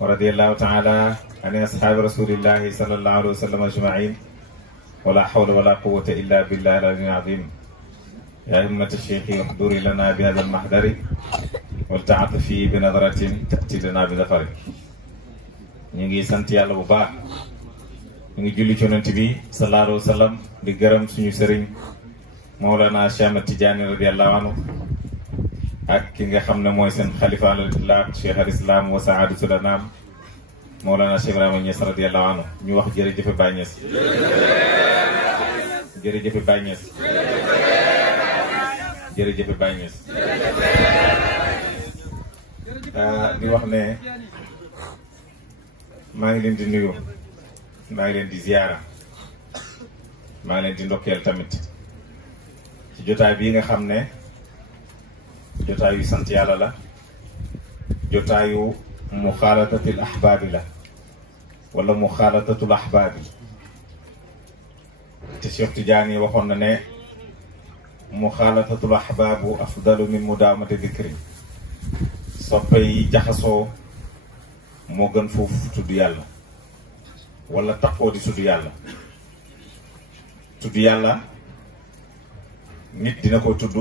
ورضي الله تعالى عن أصحاب رسول الله صلى الله عليه وسلم أجمعين ولا حول ولا قوة إلا بالله العلي العظيم. يا أمة الشيخ احضري لنا بهذا المحضر ولتعطفي بنظرة تأتي لنا بظفر. نيجي سنت يالله bu baax ñu ngi julli ci yonent bi sallallahu alayhi wa sallam di gërëm suñu sëriñ Mawlana Cheikh Ahmed Tidiane radiyallahu anhu ak ki nga xam ne mooy seen xalifa al-itlaq Cheikh al-Islam wa saadatu lanam Mawlana Cheikh Ibrahima Niass radiyallahu anhu ñu wax jërëjëf Baye Niass jërëjëf Baye Niass jërëjëf Baye Niass di wax ne maa ngi leen di nuyu maa ngi leen di ziyaara maa ngi leen di ndokkeel tamit ci jotaay bii nga xam ne jotaayu sant yàlla la jotaayu muxaalatatil ahbaabi la wala muxaalatatul ahbaabi te Cheikh Tidiane waxoon na ne muxaalatatul ahbaabu afdalu min mudaamati dikri soppe yi jaxasoo moo gën foofu tudd yàlla wala taxoo di tudd yàlla. tudd yàlla nit dina ko tudd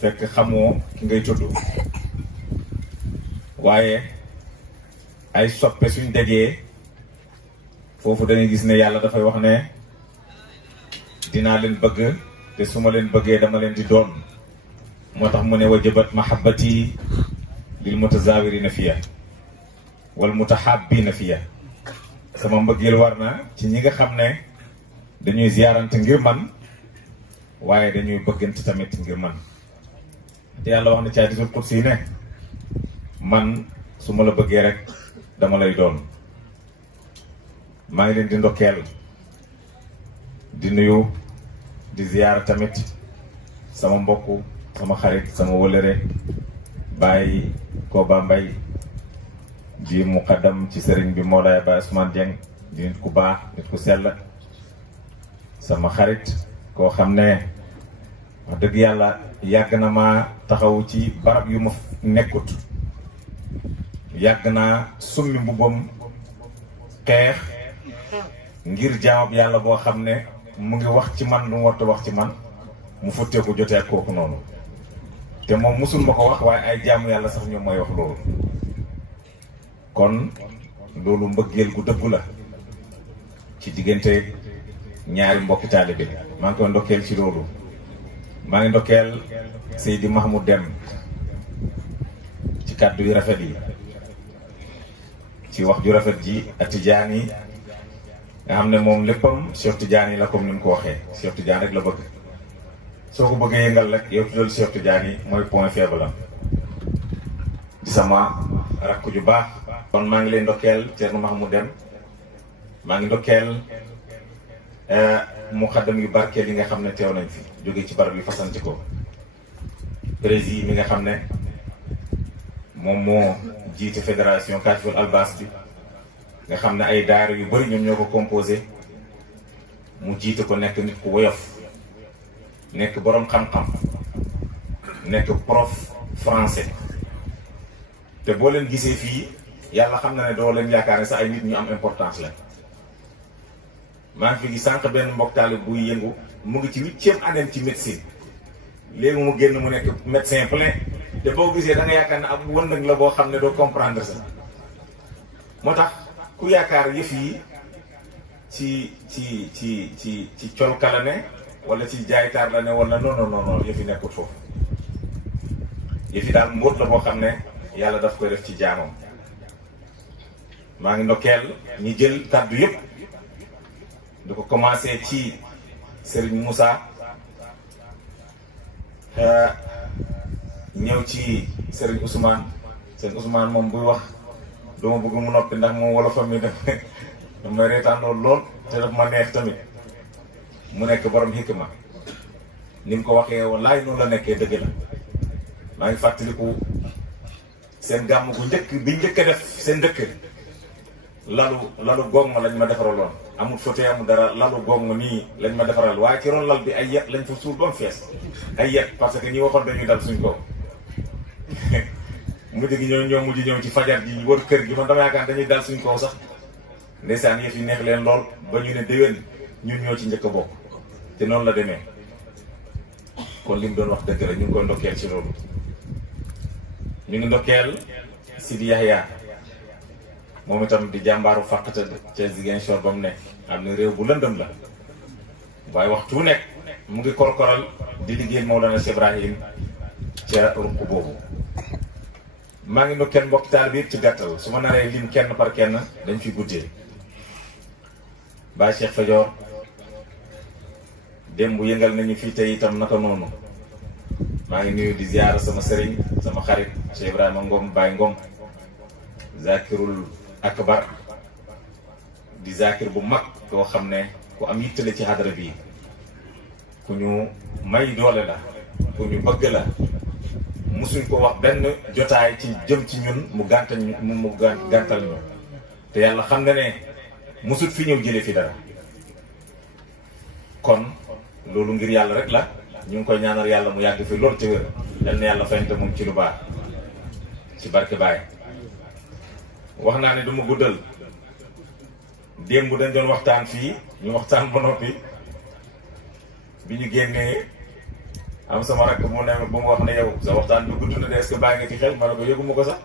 fekk xamoo ki ngay tudd waaye ay soppe suñ dajee foofu dañuy gis ne yàlla dafay wax ne dinaa leen bëgg te su ma leen bëggee dama leen di doon moo tax mu ne wajabat mahabbati lil mutazawirina fiya wal mutahabbina fiya sama mbëggeel war na ci ñi nga xam ne dañuy ziyaarante ngir man waaye dañuy bëggante tamit ngir man te yàlla wax na ci hadiisul qudsi ne man su ma la bëggee rek dama lay doon. maa ngi leen di ndokkeel di nuyu di ziyaar tamit sama mbokk sama xarit sama wëlëre Baye Koba Mbaye di muqaddam ci sëriñ bi Mawlaay Baye Ousmane Dieng di nit ku baax nit ku sell sama xarit koo xam ne wax dëgg yàlla yàgg na ma taxaw ci barab yu ma nekkut yàgg naa summi mbubbam xeex ngir jaamab yàlla boo xam ne mu ngi wax ci man lu mu warta wax ci man mu futteeku jotee ak kooku noonu te moom musul ma ko wax waaye ay jaamu yàlla sax ñoom mooy wax loolu kon loolu mbëggeel gu dëggu la ci diggante ñaari mbokki taalibe maa ngi koy ndokkeel ci loolu maa ngi ndokkeel Seydi Mahmoud Deme ci kàddu yu rafet yi ci wax ju rafet ji ak Tidiane yi nga xam ne moom léppam Cheikh Tidiane yi la comme ni mu ko waxee Cheikh Tidiane rek la bëgg soo ko bëggee yëngal rek yow tuddal Cheikh Tidiane yi mooy point faible am di sama rakk ju baax kon maa ngi leen ndokkeel Thierno Mahmoud Deme maa ngi ndokkeel muqaddam yu barkeel yi nga xam ne teew nañ fi jóge ci barab yu fasanti ko président mi nga xam ne moom moo jiite fédération Kashiful Albas bi nga xam ne ay daara yu bari ñoom ñoo ko composé mu jiite ko nekk nit ku woyof nekk boroom xam-xam nekk prof français te boo leen gisee fii yàlla xam na ne doo leen yaakaar ne sax ay nit ñu am importance la maa ngi fi gis sànq benn mbokk taalib buy yëngu mu ngi ci 8e année ci médecine léegi mu génn mu nekk médecin plein te boo gisee da nga yaakaar ne ab wëndëg la boo xam ne doo comprendre ça moo tax ku yaakaar yëf yi ci colka la ne wala ci jaaytaar la ne wala non yëf yi nekkut foofu yëf yi daal mbóot la boo xam ne yàlla daf koy def ci jaamam. maa ngi ndokkeel ñi jël kàddu yëpp du ko commencé ci Serigne Moussa ñëw ci Serigne Ousmane moom buy wax duma bëgg mu noppi ndax moom wolofam mi daf may reetaan lool te daf ma neex tamit mu nekk borom hikma ni mu ko waxee wallaay noonu la nekkee dëgg la. maa ngi fàttaliku seen gàmm gu njëkk bi njëkk a def seen dëkk lalu gong lañ ma defaraloon amul fauteuil amul dara lalu gong nii lañ ma defaral waaye ci ron lal bi ay yet lañ fa suul ba mu fees ay yet parce que ñi waxoon dañuy dal suñ ko mujj gi ñoo mujj ñëw ci fajar ji wër kër gi man dama yaakaar dañuy dal suñ kaw sax ndeysaan yëf yi neex leen lool ba ñu ne déwén ñun ñoo ci njëkk a bokk te noonu la demee kon li mu doon wax dëgg la ñu ngi koy ndokkeel ci loolu. ñu ngi ndokkeel Sidi Yahya moom itam di jàmbaaru fàqata ca Ziguinchor ba mu nekk am na réew bu lëndëm la waaye waxtu nekk mu ngi korkoral di liggéeyal Mawlana Cheikh Ibrahim ca ruq boobu. maa ngi ndokkeel mbokk taal bi ci gàttal su ma naree lim kenn par kenn dañ fi guddee. Baay Cheikh Fadior démb yëngal nañu fii tey itam naka noonu. maa ngi nuyu di ziyaara sama sëriñ sama xarit Cheikh Ibrahima Ngom Baye Ngom zakirul akbar di zakir bu mag koo xam ne ku am yittale ci hadara bi ku ñu may doole la ku ñu bëgg la musuñ ko wax benn jotaay ci jëm ci ñun mu gàntal ñu te yàlla xam na ne musut fi ñëw jële fi dara kon loolu ngir yàlla rek la. ñu ngi koy ñaanal yàlla mu yàgg fi loolu te wér yal na yàlla fayante moom ci lu baax ci barke Baye. wax naa ne du ma guddal démb dañ doon waxtaan fii ñu waxtaan ba noppi bi ñu génnee am sama rakk mu ne bu mu wax ne yow sa waxtaan bi gudd na de est-ce que bàyyi nga ci xel ma ne ko yëguma ko sax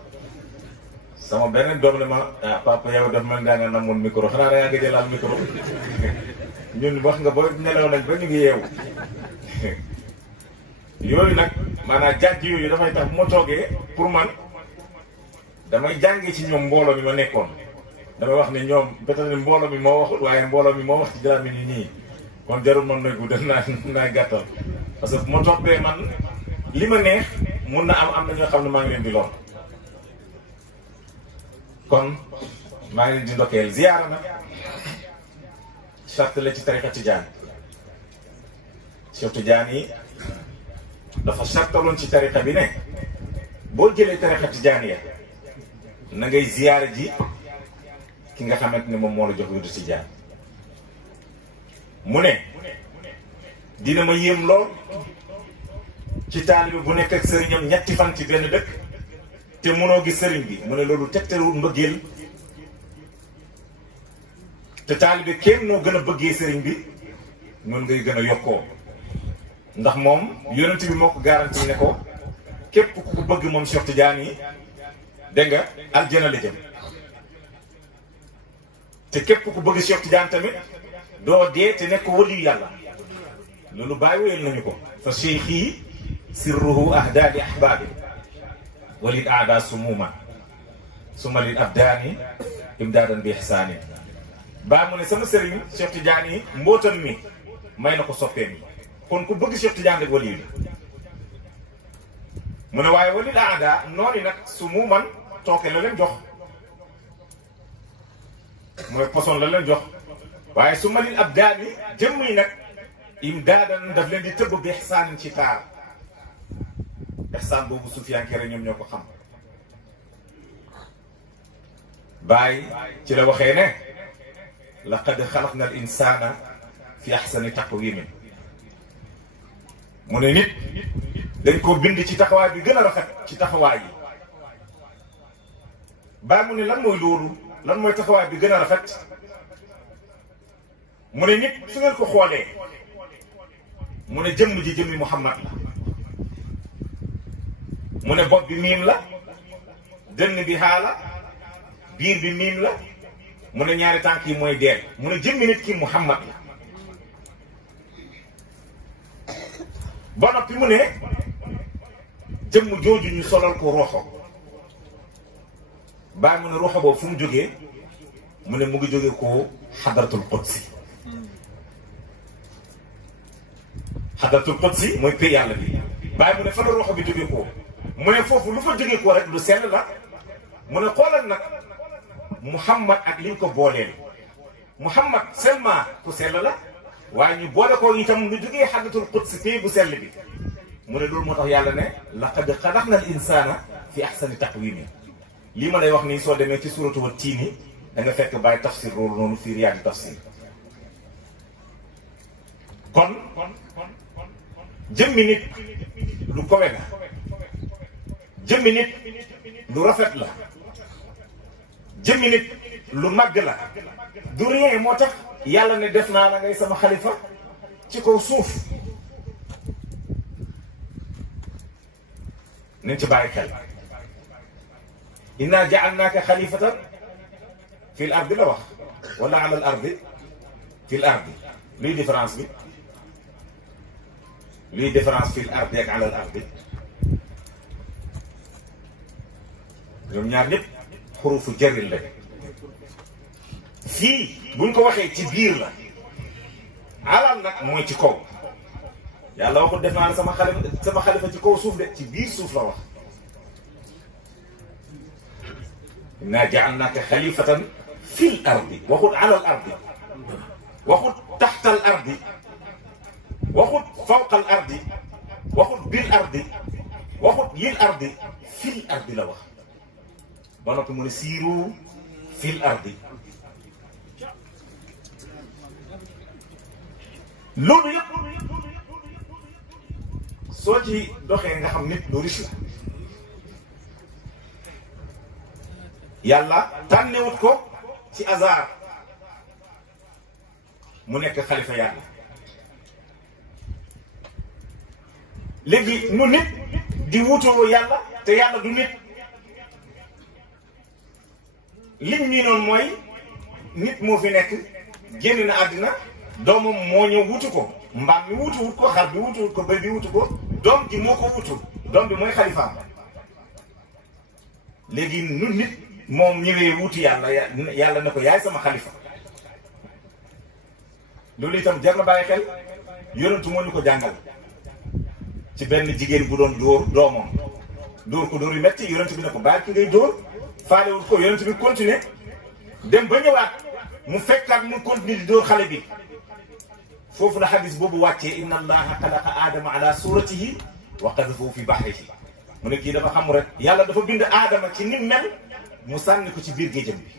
sama beneen doom ne ma ah papa yow daf mel nga namoon micro xanaa da nga jëlaat micro ñun wax nga ba nelaw nañ ba ñu ngi yeewu. yooyu nag maanaam jànj yooyu dafay tax bu ma toogee pour man damay jàngee ci ñoom mbooloo mi ma nekkoon damay wax ne ñoom peut-être mbooloo mi moo waxul waaye mbooloo mi moo wax ci jaraam ni nii kon jarul man nag guddal naa gàttal parce que bu ma toppee man li ma neex mun na am na ñoo xam ne maa ngi leen di lor kon maa ngi leen di ndokkeel ziyaara na charte la ci tariqa Tijaan Cheikh Tidiane yi dafa sartaloon ci tariqa bi ne boo jëlee tariqa Tijaaniya na ngay ziyaare ji ki nga xamante ne moom moo la jox wirdu Tijaan mu ne dina ma yéem lool ci taalibe bu nekk ak sëriñam ñetti fan ci benn dëkk te mënoo gis sëriñ bi mu ne loolu tegtalewul mbëggeel te taalibe kenn noo gën a bëggee sëriñ bi noonu ngay gën a yokkoo ndax moom yonent bi moo ko garanti ne ko képp ku ko bëgg moom Cheikh Tidiane yi dégg nga aljana la jëm te képp ku bëgg Cheikh Tidiane tamit doo dee te nekk wali yàlla loolu bàyyi wéyal nañu ko fa cheikhi sirruhu ahda li ahbaabi walil aada sumuma suma lil abdaani imdaadan bi ihsaani baa mu ne sama sëriñ Cheikh Tidiane yi mbootam mi may na ko soppeem yi kon ku bëgg Cheikh Tidiane rek wali yi mu ne waaye walil aada noonu nag sumuman tooke la leen jox mooy poson la leen jox waaye su malil ab daani jëmm yi nag imdaadan daf leen di tëbb bi ihsaanin ci taar ihsaan boobu sufiyankere ñoom ñoo ko xam bàyyi ci la waxee ne laqad xalaqna al insana fi ahsani taqwimin mu ne nit dañ ko bind ci taxawaay bi gën a rafet ci taxawaay yi bàyyi mu ne lan mooy loolu lan mooy taxawaay bi gën a rafet mu ne nit su ngeen ko xoolee mu ne jëmm ji jëmmi Muhammad la mu ne bopp bi miim la dënn bi xaala biir bi miim la mu ne ñaari tànk yi mooy deel mu ne jëmmi nit ki Muhammad la ba noppi mu ne jëmm jooju ñu solal ko roxo bàyyi mu ne roxo boobu fu mu jógee mu ne mu ngi jógee ko xadratul qudsi xadratul qudsi mooy pay yàlla bi bàyyi mu ne fa la roxo bi jógee ko mu ne foofu lu fa jógee ko rek lu sell la mu ne xoolal nag Muhammad ak liñ ko booleel Muhammad seulement ku sell la waaye ñu boole ko itam lu jógee xadratul qudsi pay bu sell bi mu ne loolu moo tax yàlla ne laqad xalaqna al insana fi ahsani taqwim lii ma lay wax nii soo demee ci suratu wa tiini da nga fekk bàyyi tafsir loolu noonu fii riyaadi tafsir kon jëmmi nit lu kowe la jëmmi nit lu rafet la jëmmi nit lu màgg la du rien moo tax yàlla ne def naa la ngay sama xalifa ci kaw suuf nañ ci bàyyi xel inna ja'alnaaka xalifatan fi l ardi la wax wala ala al ardi fi l ardi luy différence bi luy différence fi l ardi ak ala al ardi ñoom ñaar ñëpp xurufu jaril la fii buñ ko waxee ci biir la alal nag mooy ci kaw yàlla waxul def naa ne sama xalifa ci kaw suuf de ci biir suuf la wax inna ja'alnaaka xalifatan fil ardi waxut alal ardi waxut taxtal ardi waxut fawqal ardi waxut bil ardi waxut yil ardi fil ardi la wax ba noppi mu ne siiru fil ardi loolu yëpp soo ci doxee nga xam nit lu riche la yàlla tànnewut ko ci hasard mu nekk xalifa yàlla léegi nu nit di wutoo yàlla te yàlla du nit liñ mii noonu mooy nit moo fi nekk génn na àddina doomam moo ñëw wutu ko mbaam mi wutu wut ko xar bi wutu wut ko bëy bi wutu ko doom ji moo ko wutu doom bi mooy xalifaam léegi nu nit moom ñëwee wuti yàlla yàlla ne ko yaay sama xalifa loolu itam jar na bàyyi xel yonentu moo ñu ko jàngal ci benn jigéen bu doon dóor doomam dóor ko dóor yu metti yonent bi ne ko bàyyi ki ngay dóor faalewul ko yonent bi continuer dem ba ñëwaat mu fekkaat mu continuer di dóor xale bi foofu la xadis boobu wàccee inna allaha xalaqa aadama ala suratihi wa qadhafahu fi bahrihi mu ne kii dafa xam rek yàlla dafa bind aadama ci ni mel mu sànni ko ci biir géejam bi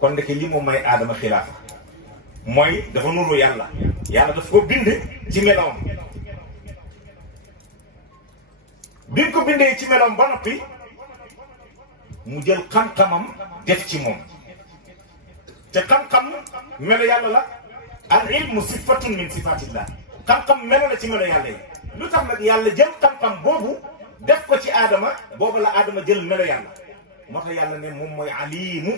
kon ndeke li moom may aadama xilaafa mooy dafa nuru yàlla yàlla daf ko bind ci meloom bi mu ko bindee ci meloom ba noppi mu jël xam-xamam def ci moom te xam-xam melo yàlla la al ilmu sifatun min sifatillah xam-xam melo la ci melo yàlla yi lu tax nag yàlla jël xam-xam boobu def ko ci aadama boobu la aadama jël melo yàlla moo tax yàlla ne moom mooy alimu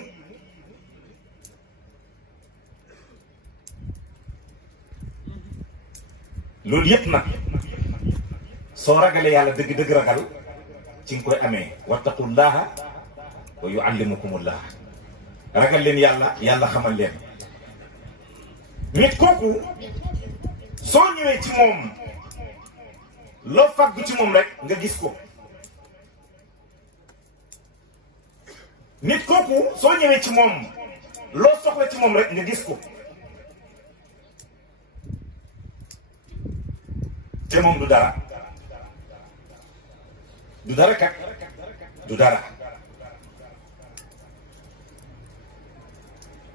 loolu yëpp nag soo ragalee yàlla dëgg-dëgg ragal ci nga koy amee wattaqullaha wa yuallimukumullah ragal leen yàlla yàlla xamal leen nit kooku soo ñëwee ci moom loo fàggu ci moom rek nga gis ko nit kooku soo ñëwee ci moom loo soxla ci moom rek nga gis ko te moom du dara du dara kat du dara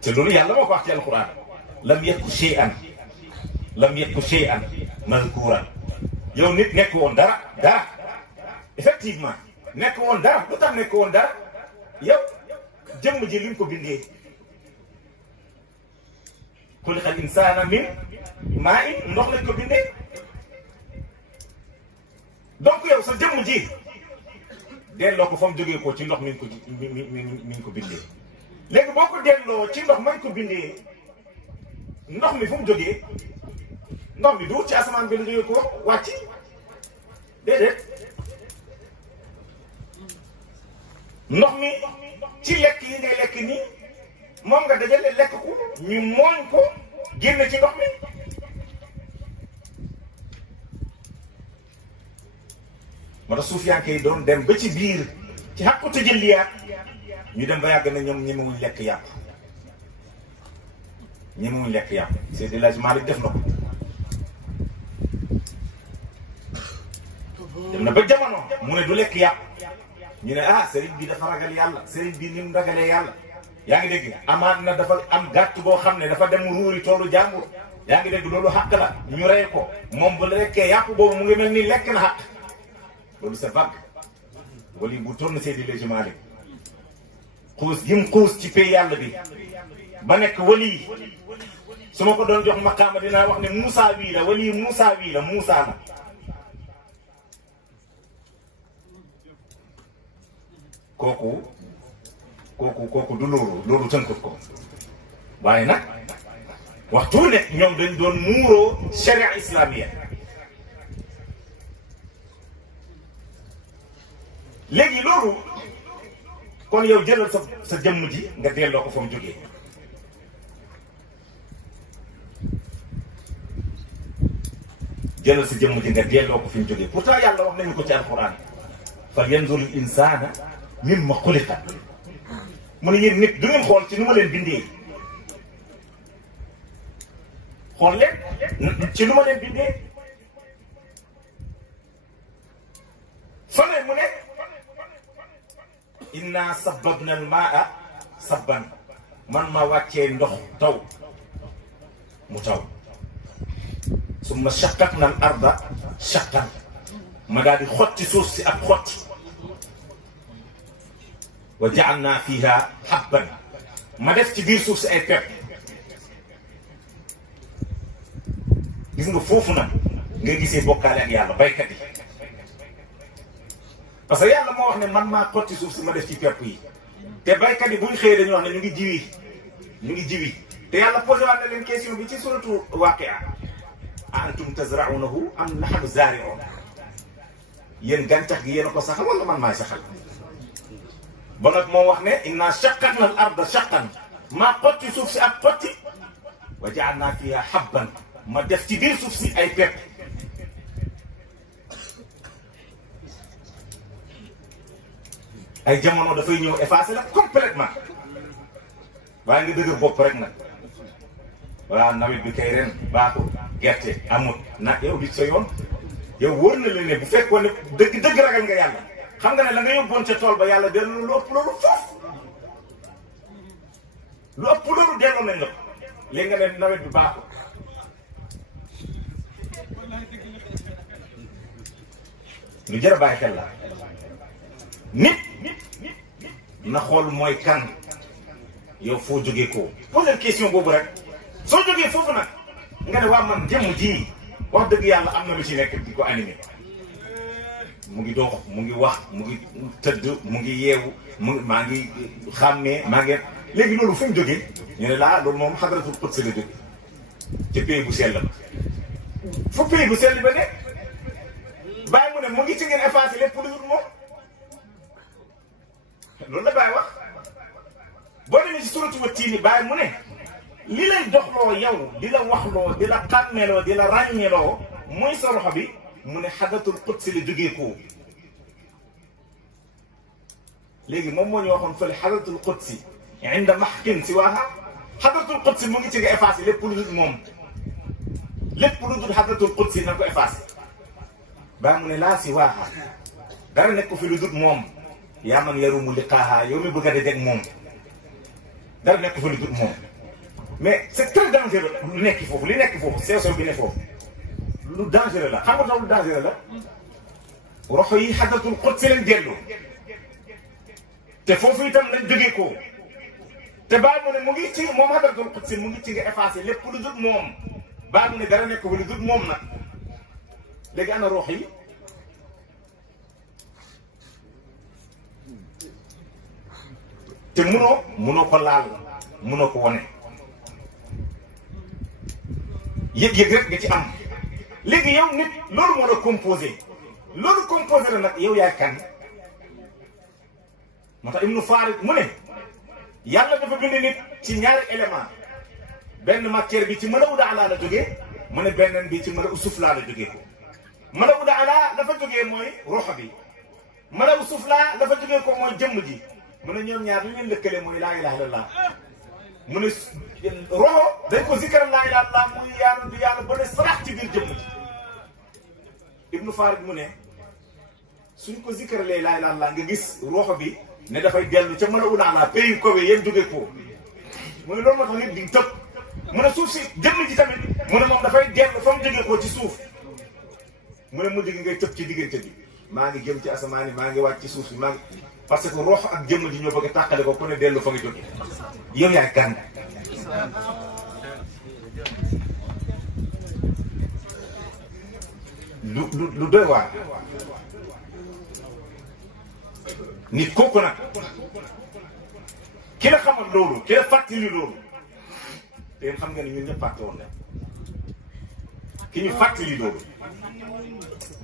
te loolu yàlla moo ko wax ci alquran lam yakku shay'an mazkuran yow nit nekk woon dara effectivement nekk woon dara lu tax nekk woon dara yow jëmm ji liñ ko bindee xuliqal insaana min maa'in ndox lañ ko bindee. donc yow sa jëmm ji delloo ko fa mu jógee ko ci ndox mi ngi ko mi ngi ko bindee. léegi boo ko delloo ci ndox mañ ko bindee ndox mi fu mu jógee ndox mi du ci asamaan bi la jógee ko wàcc déedéet ndox mi ci lekk yi ngay lekk nii moom nga dajale lekk ko ñu mooñ ko génn ci ndox mi. moo tax suufiyanke yi doon dem ba ci biir ci xàqu tëjëliyaat ñu dem ba yàgg na ñoom ñemewuñ lekk yàpp ñemewuñ lekk yàpp Seydi El Hadji Malick def na ko dem na ba jamono mu ne du lekk yàpp ñu ne ah sëriñ bi dafa ragal yàlla sëriñ bi ni mu ragalee yàlla yaa ngi dégg amaat na dafa am gàtt boo xam ne dafa dem ruuri toolu jàmbur yaa ngi dégg loolu xàq la ñu rey ko moom bu lekkee yàpp boobu mu ngi mel ni lekk na xàq loolu c'est vague wali bu tourne Seydi El Hadji Malick xuus gi mu xuus ci pay yàlla bi ba nekk wali su ma ko doon jox maqaama dinaa wax ne Moussa wii la wali Moussa wii la Moussa la kooku du loolu tënkut ko waaye nag waxtu ne ñoom dañ doon muuroo sharia islamiyya léegi loolu kon yow jëlal sa jëmm ji nga delloo ko fa mu jógee jëlal sa jëmm ji nga delloo ko fi mu jógee pourtant yàlla wax nañu ko ci alquran fal yanzur al insana mimma xuliqa mu ne yéen nit du ngeen xool ci nu ma leen bindee xool leen ci nu ma leen bindee fane mu ne inna sababna al maa sabban man ma wàccee ndox taw mu taw summa shaqqaqna al arda shaqqan ma daal di xotti suuf si ak xotti wa ja'alna fiha habban ma def ci biir suuf si ay pepp gis nga foofu nag nga gisee bokkaale ak yàlla baykat yi parce que yàlla moo wax ne man maa xotti suuf si ma def ci pepp yi te baykat yi buñ xëyee dañuy wax ne ñu ngi jiwi te yàlla posé waat na leen question bi ci suratu Waaqia a antum tazra'unahu am nahnu zaari'uun yéen gàncax gi yéen a ko saxal wala man maay saxal ba nag moo wax ne inna shaqqaqna al arda shaqqan maa xotti suuf si ak xotti wa ja'alna fiha habban ma def ci biir suuf si ay pepp ay jamono dafay ñëw effacé la complètement waaye nga dëgër bopp rek nag voilà nawet bi kay ren baaxul gerte amut nag yow di sa yoon yow wóor na leen ne bu fekkoon ne dëgg ragal nga yàlla xam nga ne la nga yóbboon ca tool ba yàlla dellu lu ëpp loolu foofu lu ëpp loolu delloo nañ la ko léegi nga ne nawet bi baaxul lu jar a bàyyi xel la nit na xool mooy kan yow foo jógee ko posé question boobu rek soo jógee foofu nag nga ne waa man jëmm ji wax dëgg yàlla am na lu ci nekk di ko animé mu ngi dox mu ngi wax mu ngi tëdd mu ngi yeewu maa ngi xàmmee maa ngi léegi loolu fu mu jógee ñu ne laa loolu moom xadaratul Quds la jóge ci pays bu sell ba fu pays bu sell ba ne bàyyi mu ne mu ngi ci ngeen effacé lépp lu dul moom loolu la Baye wax boo demee ci suratu wa tiini Baye mu ne li lay doxloo yow di la waxloo di la xàmmeloo di la ràññeloo mooy sa loxo bi mu ne xadatul Quds la jógee ko léegi moom moo ñu waxoon fële xadatul Quds inda mahkin siwaaha xadatul Quds mu ngi ci nga effacé lépp lu dul moom lépp lu dul xadatul Quds na ko effacé Baye mu ne laa siwaaha dara nekk ko fi lu dul moom yaa man yarumu liqaaha yow mi bëgg a dajeeg moom dara nekk fa lu dul moom mais c'est très dangereux lu nekk foofu li nekk foofu sew bi ne foofu lu dangereux la xam nga tax lu dangereux la roxo yi xadatul Quds leen dellu te foofu itam lañ jógee ko te baay mu ne mu ngi ci moom hadratul qudsi mu ngi ci nga effacé lépp lu dul moom baay mu ne dara nekk lu dul moom nag léegi ana ruux yi te munoo ko laal munoo ko wone yëg-yëg rek nga ci am léegi yow nit loolu moo la composé la nag yow yaay kan moo tax Ibnu Farid mu ne yàlla dafa bind nit ci ñaari élément benn matière bi ci malaa'ul a'laa la jógee mu ne beneen bi ci malaa'us suflaa la jógee ko malaa'ul a'laa dafa jógee mooy ruux bi malaa'us suflaa dafa jógee ko mooy jëmm ji mu ne ñoom ñaar li leen lëkkale mooy laa ilaaha illallaah mu ne roxo dañ ko zikkar laa ilaaha illallaah muy yàlla du yàlla ba ne sarax ci biir jëmm ji Ibnu Farid mu ne suñ ko zikkaralee laa ilaaha illallaah nga gis roxo bi ne dafay dellu ca malaa'ul a'laa pays ko we yéen jógee ko mu ne loolu moo tax nit di tëb mu ne suuf si jëmm ji tamit mu ne moom dafay dellu fa mu jógee ko ci suuf mu ne mujj gi ngay tëb ci diggante bi maa ngi jëm ci asamaan yi maa ngi wàcc ci suuf si maa ngi parce que rox ak jëmm ji ñoo bëgg a tàqale ko ku ne dellu fa nga jóge yow yaay kan lu doy waar nit kooku nag ki la xamal loolu ki la fàttali loolu te xam nga ne ñun ñëpp fàtte woon na ki ñu fàttali loolu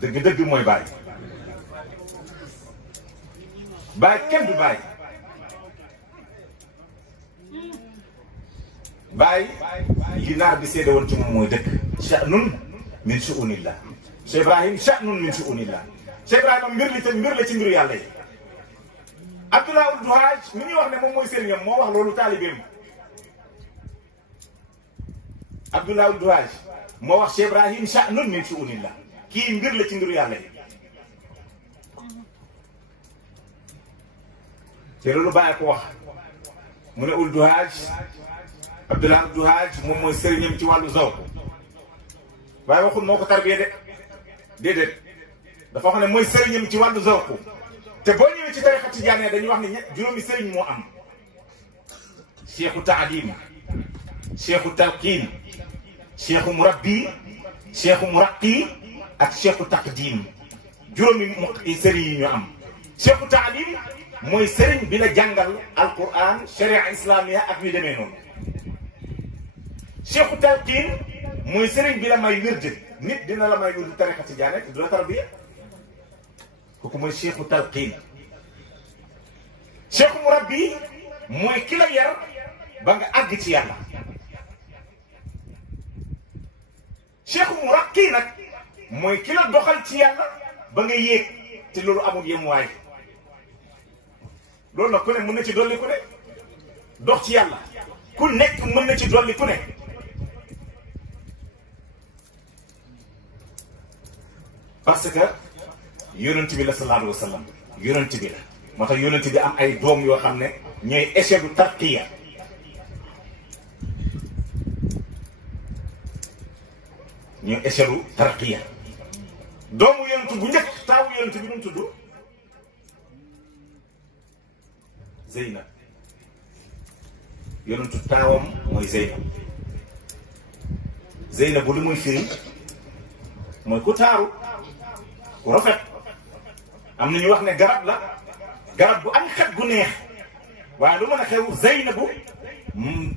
dëgg-dëgg mooy Baay Baay kenn du Baay Baay li naar bi seede woon ci moom mooy dëkk sha'nun min shu'unillah Cheikh Ibrahim sha'nun min shu'unillah Cheikh Ibrahima mbir la ci mbiru yàlla yi Abdullah ul Duhaj mi ñuy wax ne moom mooy sëriñam moo wax loolu taalibeem Abdullah ul Duhaj moo wax Cheikh Ibrahim sha'nun min shu'unillah kii mbir la ci mbiru yàlla yi te loolu bàyyi ko wax mu ne ul Duhaj Abdullah ul Duhaj moom mooy sëriñam ci wàllu zawq waaye waxul moo ko tarbiyee de déedéet dafa wax ne mooy sëriñam ci wàllu zawq te boo ñëwee ci tariqa tijaaniyya dañuy wax ne juróomi sëriñ moo am cheikhu taalim cheikhu talqiin cheikhu murabbi cheikhu muraqi ak cheikhu taqdim juróomi sëriñ yi ñu am cheikhu taalim mooy sëriñ bi la jàngal alquran sharia islamiya ak ñu demee noonu cheikhu talqiin mooy sëriñ bi la may wird nit dina la may wird tariqa tijaaniyya te du la tarbiya kooku mooy cheikhu talqiin cheikhu murabbi mooy ki la yar ba nga àgg ci yàlla cheikhu muraqi nag mooy ki la doxal ci yàlla ba nga yéeg te loolu amul yemuwaay loolu nag ku ne mën na ci dolli ku ne dox ci yàlla ku nekk mën na ci dolli ku ne parce que yonent bi la sallallahu alayhi wa sallam yonent bi la moo tax yonent bi am ay doom yoo xam ne ñooy échelle du tarqiya ñooy échelle du tarqiya doomu yonent bu njëkk taawu yonent bi nu mu tudd Zeynab yonentu taawam mooy Zeynab Zeynab bu li muy firi mooy ku taaru ku rafet am na ñu wax ne garab la garab bu am xet gu neex waaye lu mën a xew Zeynabu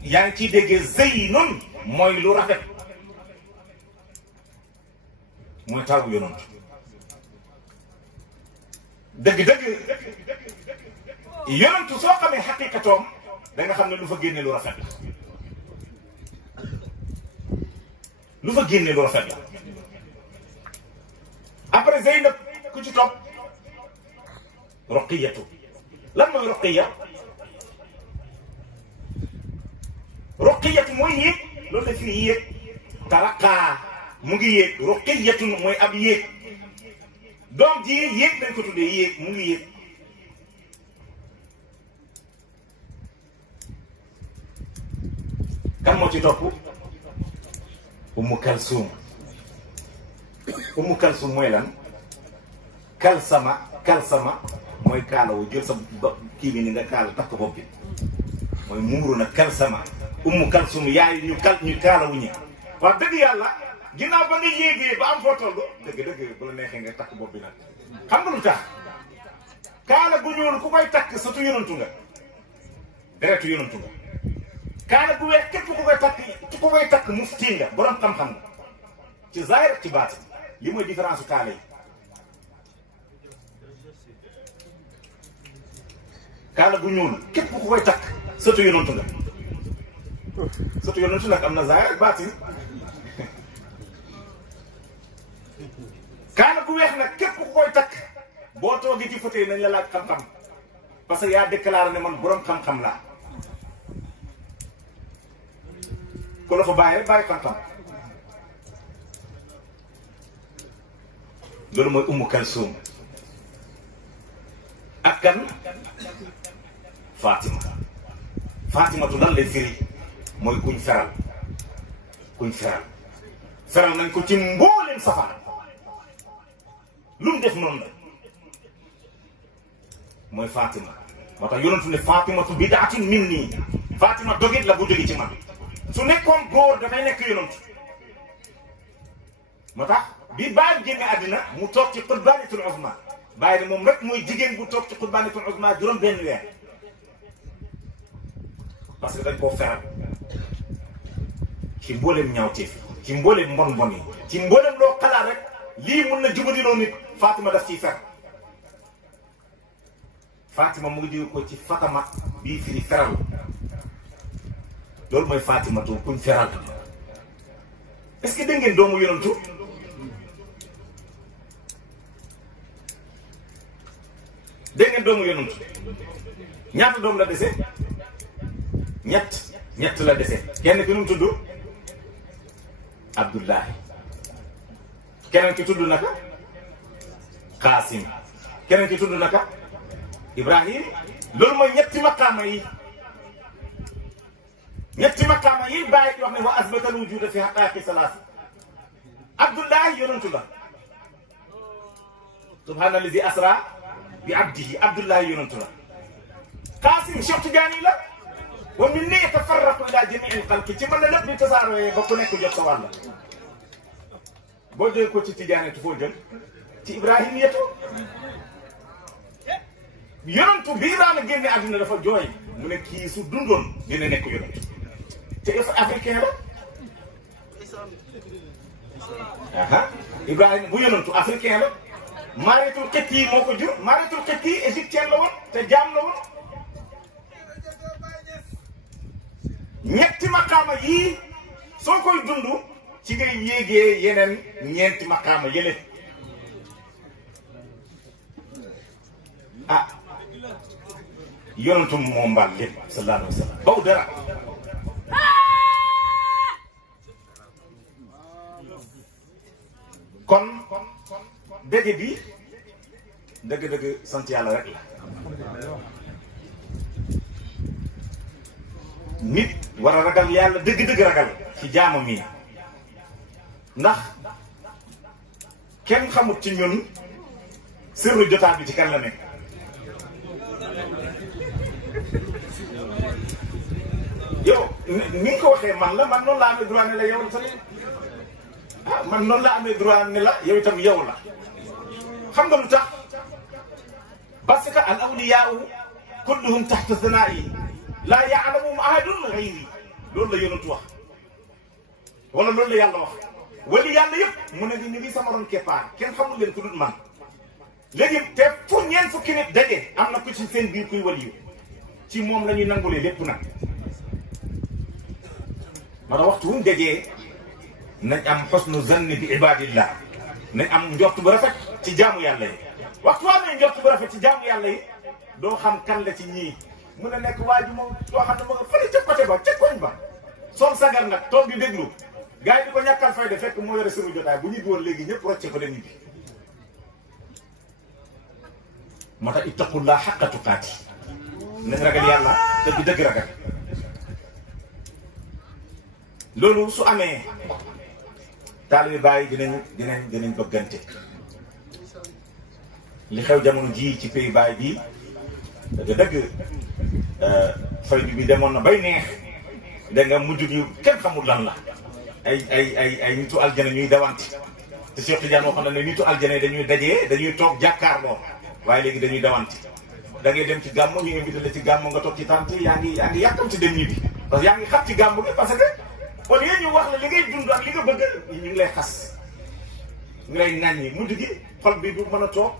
yaa ngi ciy déggee Zeynun mooy lu rafet mooy taawu yonent dëgg-dëgg yonentu soo xamee xaqiqatoom da nga xam ne lu fa génne lu rafet la lu fa génne lu rafet la après Zeynab ku ci topp Roqiyatu lan mooy Roqiya Roqiyatu mooy yéeg loolu la fi yéeg taraqaa mu ngi yéeg Roqiyatu mooy ab yéeg doom ji yéeg dañ ko tuddee yéeg mu ngi yéeg kan moo ci topp Umu Kalsum Umu Kalsum mooy lan kalsama mooy kaalawu jël sa kii bi ni nga kaala takk bopp bi mooy muuru na kalsama ummu kalsum yaay ñu kaalawu ñi wax dëgg yàlla ginnaaw ba nga yéegee ba am foo toll dëgg bu la neexee nga takk bopp bi nag xam nga lu tax kaala gu ñuul ku koy takk satu yonantu nga deretu yonantu nga kaala gu weex képp ku koy takk mufti nga borom xam-xam nga ci zaahir ci baatin li mooy différence kaala yi kaala gu ñuul képp ku koy takk satu yonantu nga satu yonantu nag am na zaahir ak baatin kaala gu weex nag képp ku koy takk boo toogee ci fauteuil nañ la laaj xam-xam parce que yaa déclaré ne man borom xam-xam laa ku la fa bàyyi rek bàyyi xam-xam loolu mooy Ummu Kalsum ak kan Fatima Fatimatu lan lay firi mooy kuñ feral feral nañ ko ci mbooleem safara lu mu def noonu la mooy Fatima moo tax yonentu ne Fatimatu bid'atun minni Fatima dogit la bu jóge ci man su nekkoon góor dafay nekk yonentu moo tax bi bàyyi génne àddina mu toog ci xutbaanitul uzma bàyyi ne moom rek mooy jigéen bu toog ci xutbaanitul uzma juróom benn weer parce que dañ koo feral ci mbooleem ñaawteef ci mbooleem mbon yi ci mbooleem loo xalaat rek lii mun na jubadiloo nit Fatima daf ciy fer Fatima mu ngi jóge ko ci Fatama bii firi feral loolu mooy Fatimatu kuñ feral est-ce que dégg ngeen doomu yonantu dégg ngeen doomu yonantu ñaata doom la dese ñett la dese kenn ki nu mu tudd Abdullahi keneen ki tudd naka Qaasim keneen ki tudd naka Ibrahim loolu mooy ñetti maqaama yi bàyyi wax ne wa asbatal wujuda fi haqaaqi salaas Abdullahi yonantu la subhaanallazi asra bi abdihi Abdullahi yonantu la Qaasim Cheikh Tidiane la wa min ni yatafarraqu ila jamiil xalqi ci mën na lépp di tasaaroo ba ku nekk jot sa wàll boo jógee ko ci Tidiane tu foo jëm ci Ibrahim yetu yonantu bii daan a génne àdduna dafa jooy mu ne kii su dundoon dina nekk yonantu te africain la aha Ibrahima bu yonantu africain la Mariyatul Qibti moo ko jur Mariyatul Qibti égyptienne la woon te jaam la woon ñetti maqaama yii soo koy dund ci ngay yéegee yeneen ñeenti maqaama yële ah yonantu moo mbaal lépp sallallahu alayhi wa sallam baw dara kon dëgg bi dëgg sant yàlla rek la nit war a ragal yàlla dëgg ragal ci jaamam yi ndax kenn xamut ci ñun sirru jotaat bi ci kan la nekk yow ni nga ko waxee man noonu laa amee droit ne la yow tamit man noonu laa amee droit ne la yow itam yow la xam nga lu tax parce que al awliyaa kulluhum taxta sanaa'i laa ya'lamuhum ahadun ghayri loolu la yonent wax wala loolu la yàlla wax wali yàlla yëpp mu ne ñu ngi sama ron keppaar kenn xamul leen ku dul man léegi te fu ñeent fukki nit daje am na ku ci seen biir kuy waliyu ci moom la ñuy nangulee lépp nag ma da waxtu wuñ dajee nañ am xusnu zanni bi ibadillah nañ am njort bu rafet ci jaamu yàlla yi waxtu waa ne njort bu rafet ci jaamu yàlla yi doo xam kan la ci ñii mun a nekk waa ji moom doo xam ne ma nga fële ca côté ba ca koñ ba soom sagar nag toog di déglu gars yi di ko ñàkkal fayda fekk moo yore suru jotaay bu ñibbi woon léegi ñëpp rocce ko dem ñibbi moo tax ittaqullah haqqa tuqaati nañ ragal yàlla dëgg ragal loolu su amee taalibe Baay dinañ bëggante li xew jamono ji ci pays Baay bi dëgg faydu bi demoon na bay neex da nga mujj gi kenn xamul lan la ay nitu aljana ñuy dawanti te Cheikh Tidiane waxoon na ne nitu aljana dañuy dajee dañuy toog jàkkaarloo waaye léegi dañuy dawanti da ngay dem ci gàmm ñu invité la ci gàmm nga toog ci tànt yaa ngi yàkkamti dem ñibbi parce que yaa ngi xam ci gàmm gi parce que au lieu ñu wax la li ngay dund ak li nga bëgg ñu ngi lay xas ñu lay ŋàññi mujj gi xol bi du mën a toog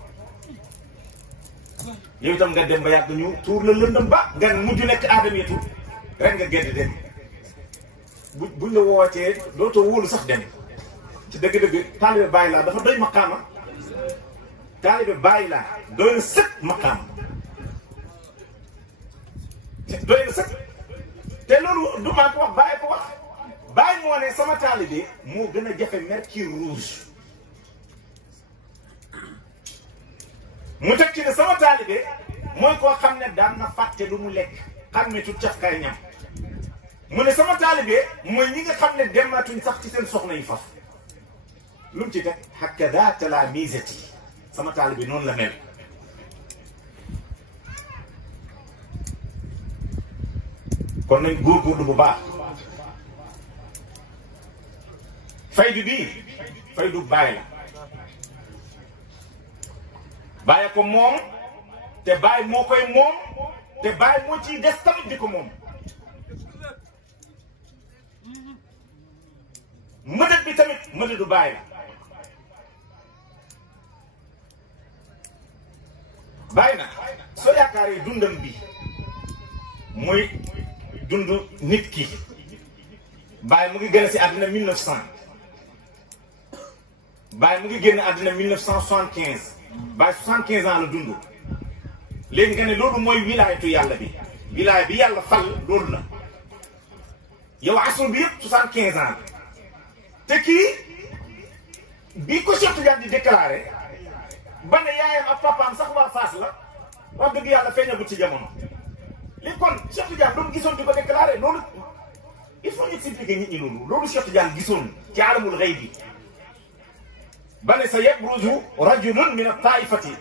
yow itam nga dem ba yàgg ñu tuur la lëndëm ba nga mujj nekk aadam yetu rek nga gedd dem buñ la wootee dootoo wóolu sax dem ci dëgg-dëgg taalibe bàyyi laa dafa doy maqaama taalibe bàyyi laa doy na sëkk maqaama doy na sëkk te loolu du maa ko wax bàyyi ko wax bàyyi moo ne sama taalibe moo gën a jafe mercure rouge mu teg ci ne sama taalibe mooy koo xam ne daan na fàtte lu mu lekk xàmmeetu cafkaay ñam mu ne sama taalibe mooy ñi nga xam ne dematuñ sax ci seen soxna yi faf lu mu ci teg hakada talaamisati sama taalibe noonu la mel kon nañ góorgóorlu bu baax faydu bii faydu bàyyi la bàyyi ko moom te bàyyi moo koy moom te bàyyi moo ciy des tamit di ko moom mëdët bi tamit mëdëtu bàyyi la bàyyi na soo yaakaaree dundam bi muy dund nit ki bàyyi mu ngi gën si àddina 1900 bàyyi mu ngi génn àddina 1975 bàyyi 75 ans la dund léegi nga ne loolu mooy wilaayatu yàlla bi wilaaya bi yàlla fal loolu la yow asro bi yëpp 75 ans te kii bi ko Cheikh Tidiane di déclaré ba ne yaayam ak papaam sax waa Fass la wax dëgg yàlla feeñagut ci jamono li kon Cheikh Tidiane doon gisoon di ko déclaré loolu il faut ñu expliquer nit ñi loolu Cheikh Tidiane gisoon ci alamul xëy bi ba ne sa yabruzu rajulun min at-taifati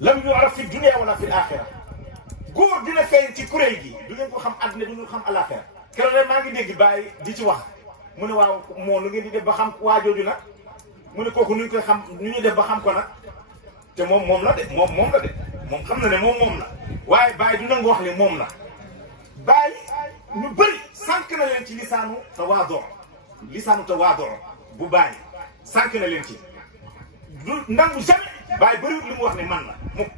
lam yu'raf fi dunya wala fi al-axira góor dina feeñ ci kuréel gi du ngeen ko xam àddina du ngeen ko xam alaxira keroog rek maa ngi dégg bàyyi di ci wax mu ne waaw moo nu ngeen di def ba xam waajooju nag mu ne kooku nu ñu koy xam nu ñuy def ba xam ko nag te moom la de moom la de moom xam na ne moom la waaye bàyyi du nangu wax ne moom la bàyyi ñu bëri sànq na leen ci lisaanu tawaadoo bu bàyyi sànq na leen ci du nangu jamais bàyyi bëriwut li mu wax ne man la mukk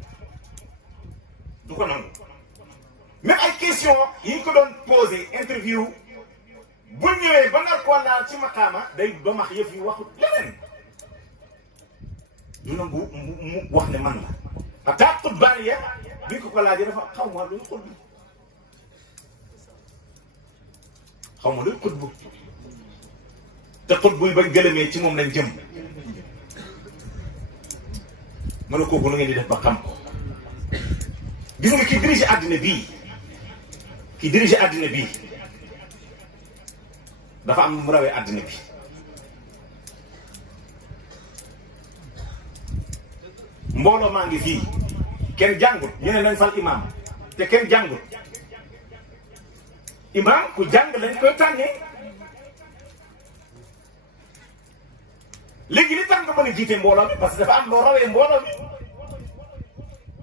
du ko nangu même ay question yi ñu ko doon posé interview bu ñëwee ba nar koo laal ci maqaama day ba max yëf yi waxut leneen du nangu mu wax ne man la ataa xutbaaniya bi ñu ko laajee dafa xaw ma luy xutbu te xutbu yi bañ gëlëmee ci moom lañ jëm mën a kooku nu ngeen di def ba xam ko gis nga ki dirige àddina bii dafa am lu mu rawee àddina bi mbooloo maa ngi fii kenn jàngut ñu ne nañ fal imaam te kenn jàngut imaam ku jàng lañ koy tànnee léegi li tax nga mën a jiite mbooloo mi parce que dafa am loo rawee mbooloo mi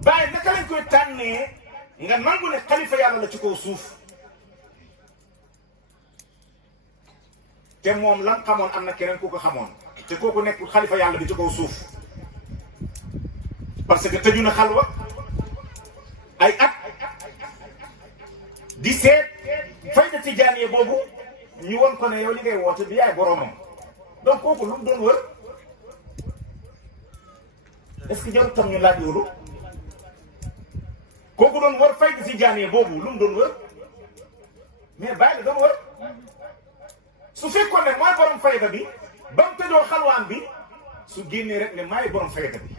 bàyyi naka lañ koy tànnee nga nangu ne xalifa yàlla la ci kaw suuf te moom lan xamoon am na keneen ku ko xamoon te kooku nekkul xalifa yàlla bi ci kaw suuf parce que tëju na xalwa ay at di seet fayda tijaaniyya boobu ñu won ko ne yow li ngay woote bi yaay boroomam donc kooku lu mu doon wër est-ce que jarul tam ñu laaj loolu kooku doon wër fayda tijaaniyya boobu lu mu doon wër mais bàyyi la doon wër su fekkoon ne mooy borom fayda bi ba mu tëjoo xalwaam bi su génnee rek ne maay borom fayda bi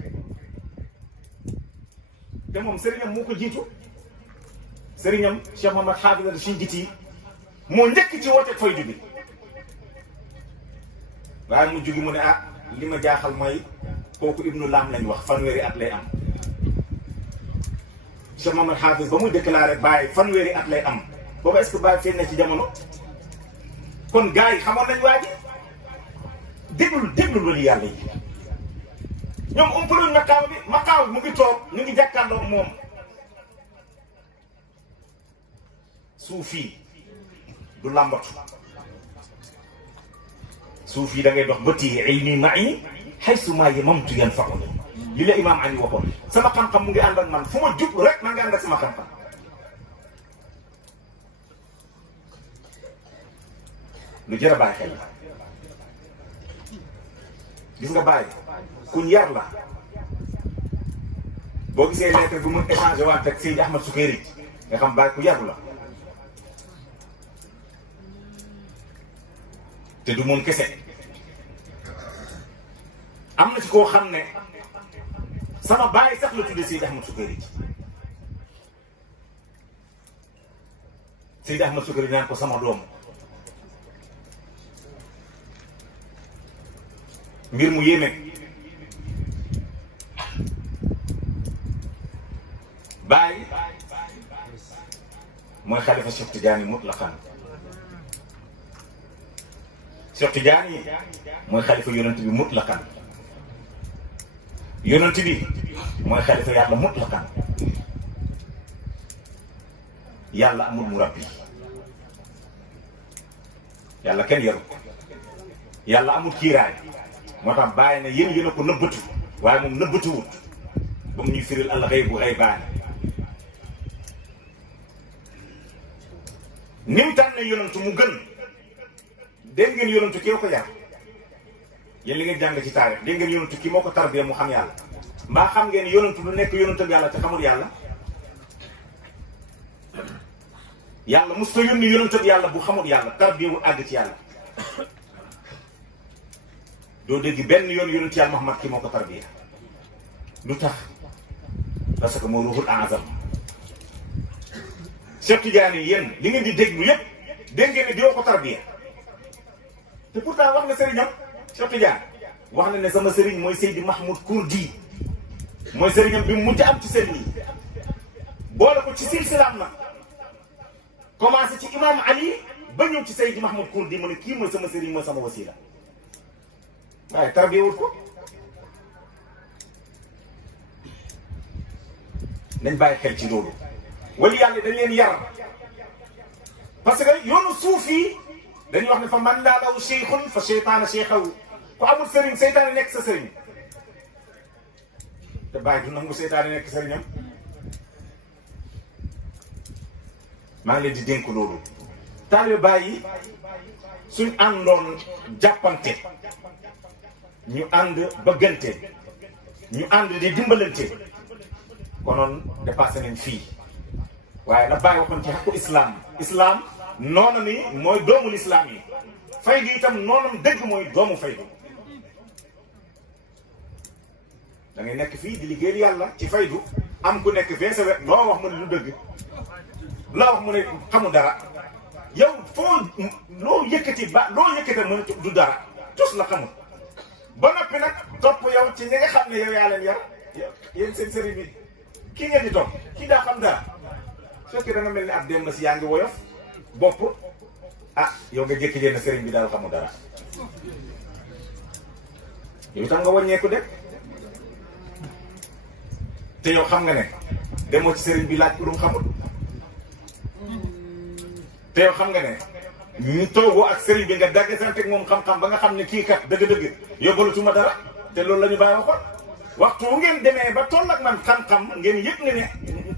te moom sëriñam moo ko jiitu sëriñam Cheikh Mohamad Hafid al-Shinqiti moo njëkk ci woote faydu bi waaye mu jugi mu ne ah li ma jaaxal mooy kooku ibnu laam lañ wax fanweeri at lay am Cheikh Mamadou Hafiz ba muy déclaré Baye fanweeri at lay am boobu est-ce que Baye feeñ na ci jamono kon gars yi xamoon nañ waa ji déglul wali yàlla yi ñoom umpaluñ maqaaw bi mu ngi toog ñu ngi jàkkaarloog moom suufi du làmbatu suufi da ngay dox ba téye ilmi ma'i haysu ma yamamtu yanfa'uni li la imaam Ali waxoon sama xam-xam mu ngi ànd ak man fu ma jub rek maa ngi ànd ak sama xam-xam lu jar a bàyyi xel gis nga bàyyi kuñ yar la boo gisee lettre bu mu échangé waat ak Seydi Ahmad Sukayri nga xam bàyyi ku yaru la te du moom kese am na ci koo xam ne sama bàyyi sax la tuddee Seydi Ahmad Sukayri Seydi Ahmad Sukayri naan ko sama doom mbir mu yéeme Baye mooy xalifa Cheikh Tidiane mutlaqan Cheikh Tidiane mooy xalifa yonent bi mutlaqan yonent bi mooy xalifa yàlla mutlaqan yàlla amul murabbi yàlla kenn yaru yàlla amul kiiraay moo tax Baye ne yéen a ko nëbbatu waaye moom nëbbatuwut ba mu ñuy firil al ghaybu ghaybaani ni mu tànn yonantu mu gën dégg ngeen yonantu kii ko yar yéen li ngeen jàng ci taarix dégg ngeen yonantu kii moo ko tarbiya mu xam yàlla mbaa xam ngeen yonantu lu nekk yonantu ak yàlla te xamul yàlla yàlla mos ta yónni yonantu ak yàlla bu xamul yàlla tarbiya wu àgg ci yàlla doo dégg benn yoon yonantu yàlla Muhammad kii moo ko tarbiya lu tax parce que moo ruuxul azam Cheikh Tidiane yéen li ngeen di déglu yépp dégg ngeen ne diwoo ko tarbiya te pourtant wax na sëriñam Cheikh Tidiane wax na ne sama sëriñ mooy Seydi Mahmoud Kurdi mooy sëriñam bi mu mujj am ci sëriñ yi boole ko ci silsilaam na commencé ci imam Ali ba ñëw ci Seydi Mahmoud Kurdi mu ne kii mooy sama sëriñ mooy sama wasila waaye tarbiya wut ko nañ bàyyi xel ci loolu wali yàlla dañ leen yar parce que yoonu suuf yi dañuy wax ne fa man laa law cheikhun fa cheytaana cheikhawu ku amul sëriñ seytaane nekk sa sëriñ te bàyyi du nangu seytaane nekk sëriñam maa ngi leen di dénk loolu taalibe bàyyi suñ àndoon jàppante ñu ànd bëggante ñu ànd di dimbalante konoon dépassé nañ fii waaye la bàyyi waxoon ci xaqu islam noonu ni mooy doomu lislaam yi faydu itam noonam dëgg mooy doomu faydu da ngay nekk fii di liggéeyal yàlla ci faydu am ku nekk fee sa wet loo wax mu ne lu dëgg loo wax mu ne xamul dara yow foo loo yëkkati mu ne du dara tus la xamul ba noppi nag topp yow ci ñi nga xam ne yow yaa leen yar yéen seen sëriñ bi kii ngeen di topp kii daa xam dara su fekkee da nga mel ni ab dem na si yaa ngi woyof bopp ah yow nga jékki leen sëriñ bi daal xamul dara yow itam nga wàññeeku de te yow xam nga ne demoo ci sëriñ bi laaj ko lu mu xamul te yow xam nga ne ñu toogoo ak sëriñ bi nga dagg sante ak moom xam-xam ba nga xam ne kii kat dëgg-dëgg yóbbalatuma dara te loolu la ñu bàyyi waxoon waxtu wu ngeen demee ba toll ak man xam-xam ngeen yëg nga ne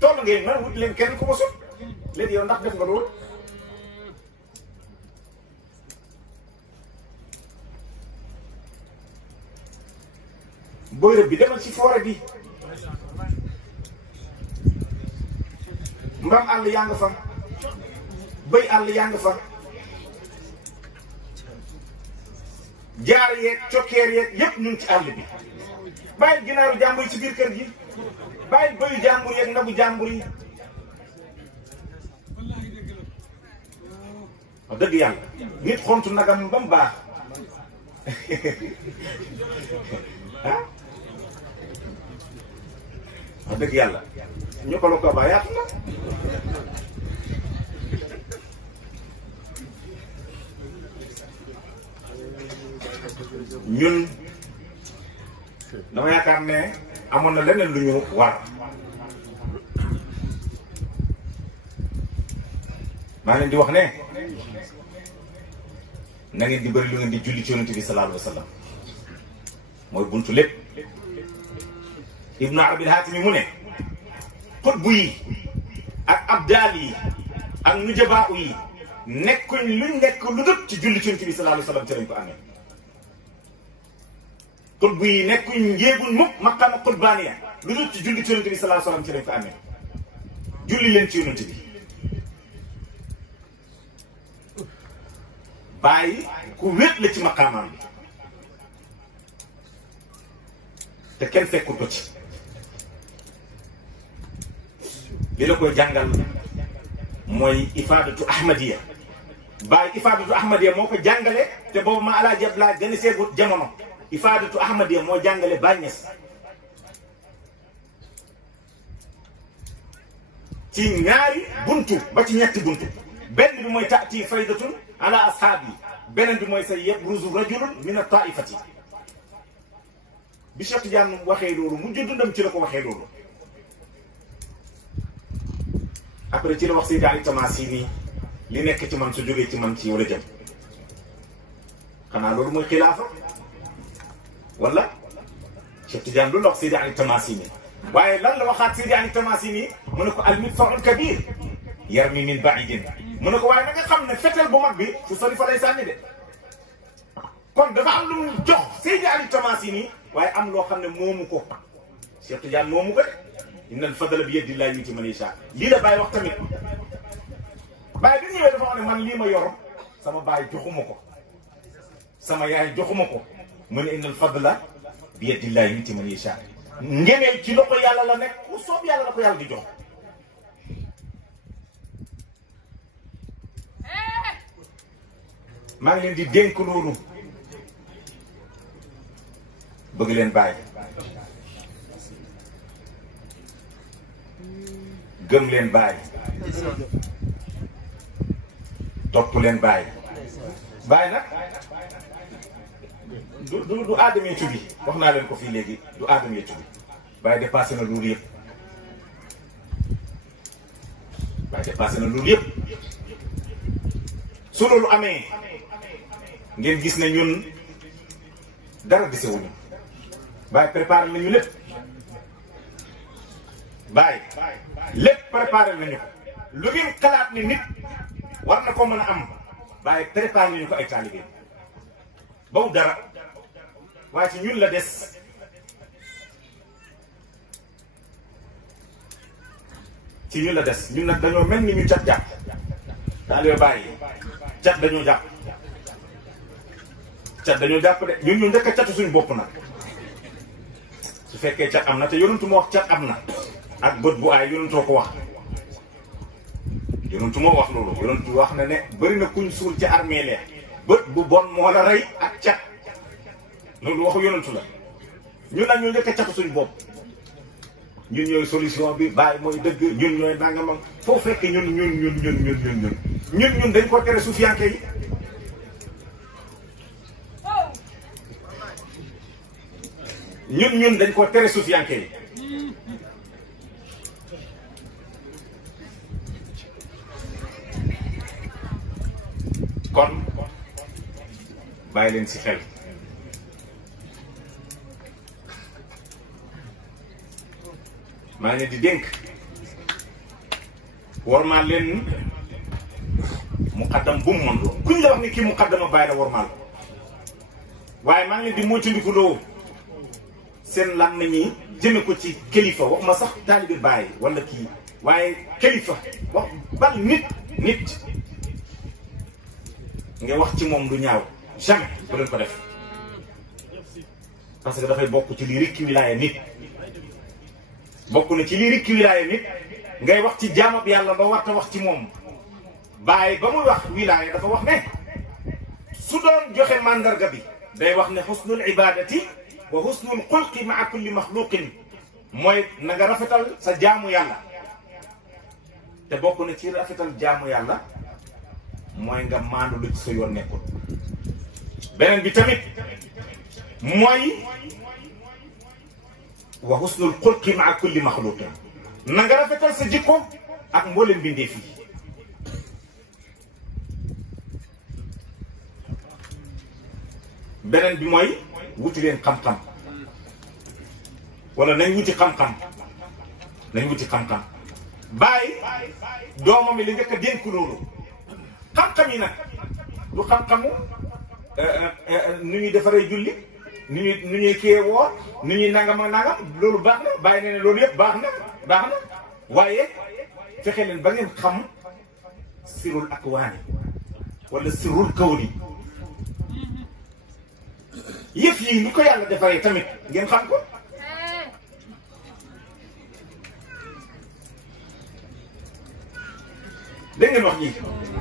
toll ngeen man wut leen kenn ku ko sut léegi yow ndax def nga loolu booy rëb bi demal ci forêt bi mbaam àll yaa nga fa bëy àll yaa nga fa jaar yeeg cokkeer yeeg yépp ñu ngi ci àll bi bàyyi ginaaru jàmbur yi ci biir kër gi bàyyi bëyu jàmbur yeeg ndabu jàmbur yi wax dëgg yàlla nit xontu nagam ba mu baax ah wax dëgg yàlla ñu ko la ko ba yaatu na ñun dama yaakaar ne amoon na leneen lu ñu war maa leen di wax ne na ngeen di bëri lu ngeen di julli ci yonent bi sallallahu alayhi wa sallam mooy buntu lépp Ibnu Abil Haatimi mu ne xutbu yi ak abdaal yi ak nujabaa yi nekkuñ luñ nekk lu dul ci julli ci yonent bi sallallahu alayhi wa sallam ci lañ ko amee xutbu yi nekkuñ njéeguñ mukk maqaama xutbaaniya lu dul ci julli ci yonent bi sallallahu alayhi wa sallam ci lañ ko amee julli leen ci yonent bi bàyyi ku wéet la ci maqaamaam bi te kenn fekkul ko ci li la koy jàngal mooy ifaadatu ahmadiya bàyyi ifaadatu ahmadiya moo ko jàngale te boobu ma alaa jab laa gën a seegut jamono ifaadatu ahmadiya moo jàngale Baay Ñas ci ñaari buntu ba ci ñetti buntu benn bi mooy taati faydatun ala ashaabi beneen bi mooy sa yabruzu rajulun min at-taifati bi Cheikh Tidiane waxee loolu mu dundam ci la ko waxee loolu après ci la wax Seydi Ali Tamasini li nekk ci man su jógee ci man ci wala jëm xanaa loolu mooy xilaafa wala Cheikh Tidiane loolu la wax Seydi Ali Tamasini waaye lan la waxaat Seydi Ali Tamasini mu ne ko al-midfa'ul kabir yarmi min ba'idin mu ne ko waaye na nga xam ne fetel bu mag bi fu sori fa lay sànni de kon dafa am lu mu jox Seydi Ali Tamasini waaye am loo xam ne moomu ko Cheikh Tidiane moomu ko de inna al-fadla bi yadillahi yu'ti man yasha lii la Baye wax tamit Baye bi ñëwee dafa wax ne man lii ma yor sama baay joxuma ko sama yaay joxuma ko mu ne inna al-fadla bi yadillahi yu'ti man yasha ngeneel ci loxo yàlla la nekk ku soob yàlla la ko yàlla di jox maa ngi leen di dénk loolu bëgg leen Baay gëm leen Baay topp leen Baay Baay nag du aadamee tuddi wax naa leen ko fii léegi du aadamee tuddi Baay dépassé na loolu yëpp Baay dépassé na loolu yëpp su loolu amee ngeen gis ne ñun dara desewuñu Baay préparé nañu lépp Baay lépp préparé nañu ko lu ngeen xalaat ne nit war na ko mën a am Baay préparé nañu ko ay taalibe baw dara waaye ci ñun la des ci ñun la des ñun nag dañoo mel ni ñu cat jàpp taalibe Baay cat dañoo jàpp cat dañoo jàpp de ñun ñu njëkk a catu suñu bopp nag su fekkee cat am na te yonentu moo wax cat am na ak bët bu aay yonentoo ko wax yonentu moo wax loolu yonentu wax na ne bëri na kuñ suul ci armée lee bët bu bon moo la rey ak cat loolu waxu yonentu la ñun nag ñoo njëkk a catu suñu bopp ñun ñooy solution bi Baay mooy dëgg ñun ñooy nangamam foo fekk ñun dañ ko tere suufiyanke yi ñun dañ ko tere suufiyanke yi kon bàyyi leen ci xel maa ngi leen di dénk wormaal leen muqaddam bu mu mën loo kuñ la wax ni kii muqaddama Baay la wormaal waaye maa ngi leen di moytandiku loo seen làmmiñ yi jëme ko ci kilifa wax ma sax taalibe Baay wala kii waaye kilifa wax bal nit nga wax ci moom lu ñaaw jamais bu leen ko def parce que dafay bokk ci li rikki wilaaya nit bokk na ci li rikki wilaaya nit ngay wax ci jaamab yàlla ba warta wax ci moom Baay ba muy wax wilaaya dafa wax ne su doon joxe mandarga bi day wax ne husnul ibadati wa husnul xulqi maa kulli maxluqin mooy na nga rafetal sa jaamu yàlla te bokk na ci rafetal jaamu yàlla mooy nga maandu lu ci sa yoon nekkul. beneen bi tamit mooy wa husnul xulqi maa kulli maxluqin, na nga rafetal sa jikko ak mboolem bindeef yi. beneen bi mooy wuti leen xam-xam, wala nañ wuti xam-xam, nañ wuti xam-xam. bàyyi doomam yi li njëkk a dénk loolu. xam-xam yi nag du xam-xamu nu ñuy defaree julli, nu ñuy kiyee woor, nu ñuy nangam ak nangam, loolu baax na. bàyyi nee ne loolu yëpp baax na waaye fexe leen ba ngeen xam sirul akwaani wala sirul kawni. yëf yi ni ko yàlla defaree tamit ngeen xam ko. dégg ngeen wax ñi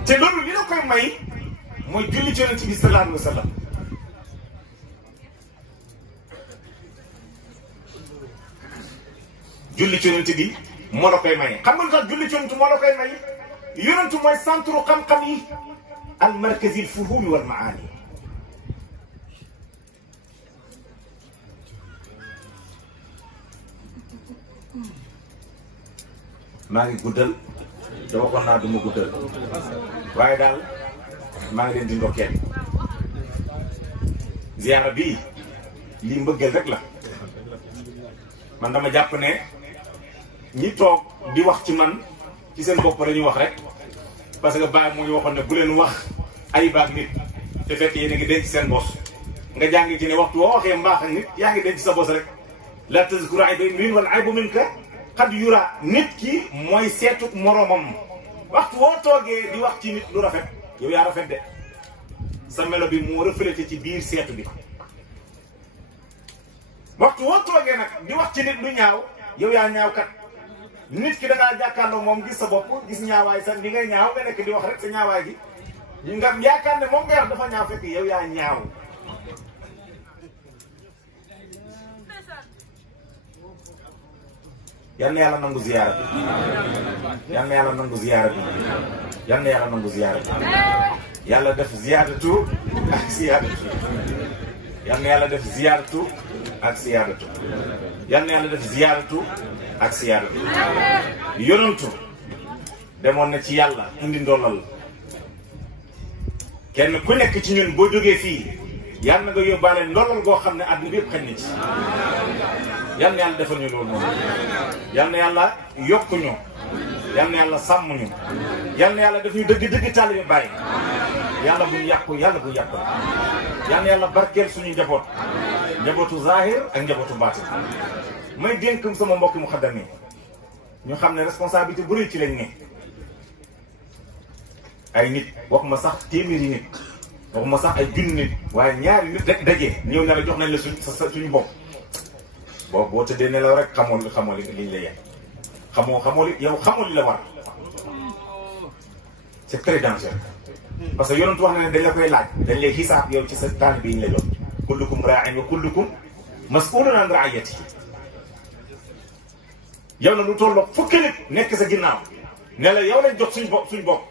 te loolu li la koy may mooy julli ci yonent bi sallallahu alayhi wa sallam. julli ci yonent bi moo la koy may. xam nga lu tax julli ci yonent moo la koy may? yonent mooy centre xam-xam yi, al markazil fuhumi wal maani. maa ngi guddal te waxoon naa du ma guddal waaye daal maa ngi leen di ndokkeel. ziyaara bii lii mbëggeel rek la. man dama jàpp ne ñi toog di wax ci man ci seen bopp la ñuy wax rek, parce que Baye moo ñu waxoon ne bu leen wax ay baag nit te fekk yéen a ngi denc seen bos. nga jàng ci ne waxtu woo waxee mbaax ak nit yaa ngi denc sa bos rek. la tazkuru ayba imri'in wal aybu minka xad yura. nit ki mooy seetu moroomam. waxtu woo toogee di wax ci nit lu rafet yow yaa rafet de. sa melo bi moo reflété ci biir seetu bi. waxtu woo toogee nag di wax ci nit lu ñaaw yow yaa ñaaw kat. nit ki da ngaa jàkkaarloo moom gis sa bopp gis ñaawaay sax li ngay ñaaw nga nekk di wax rek sa ñaawaay gi. nga yaakaar ne moom ngay wax dafa ñaaw fekk yow yaa ñaaw. yal na yàlla nangu ziyaara bi. yal na yàlla nangu ziyaara bi. yal na yàlla nangu ziyaara bi. yàlla def ziyaadatu ak siyaadatu. yal na yàlla def ziyaadatu ak siyaadatu. yal na yàlla def ziyaadatu ak siyaadatu. yonantu demoon na ci yàlla indi ndollal. kenn ku nekk ci ñun boo jógee fii yal na nga yóbbaale ndollal goo xam ne àdduna bi yëpp xañ na ci. yal na yàlla defal ñu loolu noonu. yal na yàlla yokk ñu. yal na yàlla sàmm ñu. yal na yàlla def ñu dëgg taalibe Baay. yàlla buñ yàqu yàlla buñ yàqu. yal na yàlla barkeel suñu njaboot. njabootu zahir ak njabootu baatin. may dénk sama mbokki muxaddam yi ñu xam ne responsabilité bu rëy ci lañ ne. ay nit waxuma sax téeméeri nit waxuma sax ay junni nit waaye ñaari nit rek daje ñëw na la jox nañ la suñu bopp. boo tëddee ne la rek xamoo liñ la yem. xamoo li yow xamoo li la war. c'est très dangereux. parce que yonent wax na ne dañ la koy laaj. dañ lay xisaab yow ci sa tànn bi ñu la jox. kullukum raa'in wa kullukum mas'uulun an ra'iyyatihi. yow na lu tolloo fukki nit nekk sa ginnaaw ne la yow lañ jox suñ bopp.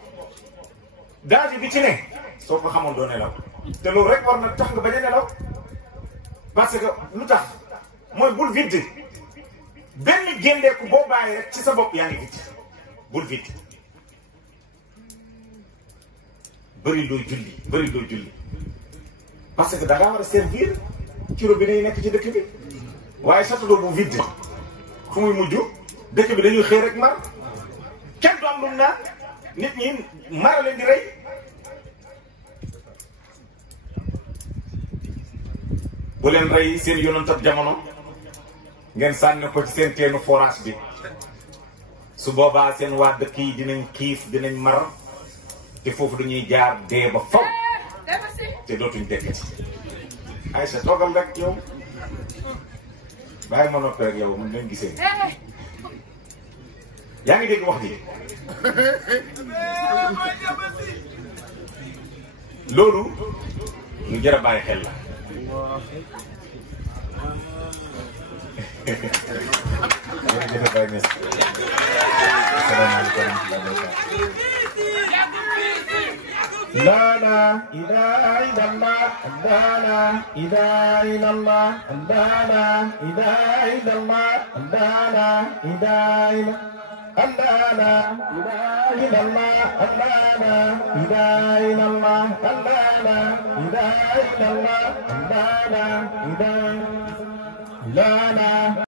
danger bi ci ne soo ko xamoon doo nelaw. te loolu rek war na tax nga bañ a nelaw. parce que lu tax mooy bul vide. benn géndeeku boo bàyyi rek ci sa bopp yaa ngi vide. bul vide. bëri looy julli. parce que da ngaa war a servir ci robinet yi nekk ci dëkk bi. waaye château bu vide fu muy mujj dëkk bi dañuy xëy rek mar. kenn du am lu mu naan nit ñi mara leen di rey. bu leen rey seen yonentab jamono ngeen sànni ko ci seen teenu forage bi. su boobaa seen waa dëkk yi dinañ xiif dinañ mar te foofu dañuy jaar dee ba faw te dootuñ dekkati. Aïcha toogal rek yow bàyyi ma noppee rek yow mun leen gisee. yaa ngi dégg wax ji. loolu lu jar a bàyyi xel la. jërëjëf Baye Niass. asalaamaaleykum wa rahmatulah. لا لا إله إلا الله لا لا إله إلا الله لا لا إله إلا الله لا لا إله إلا لا إله إلا الله لا لا إله إلا الله لا لا إله إلا الله لا لا إله لا لا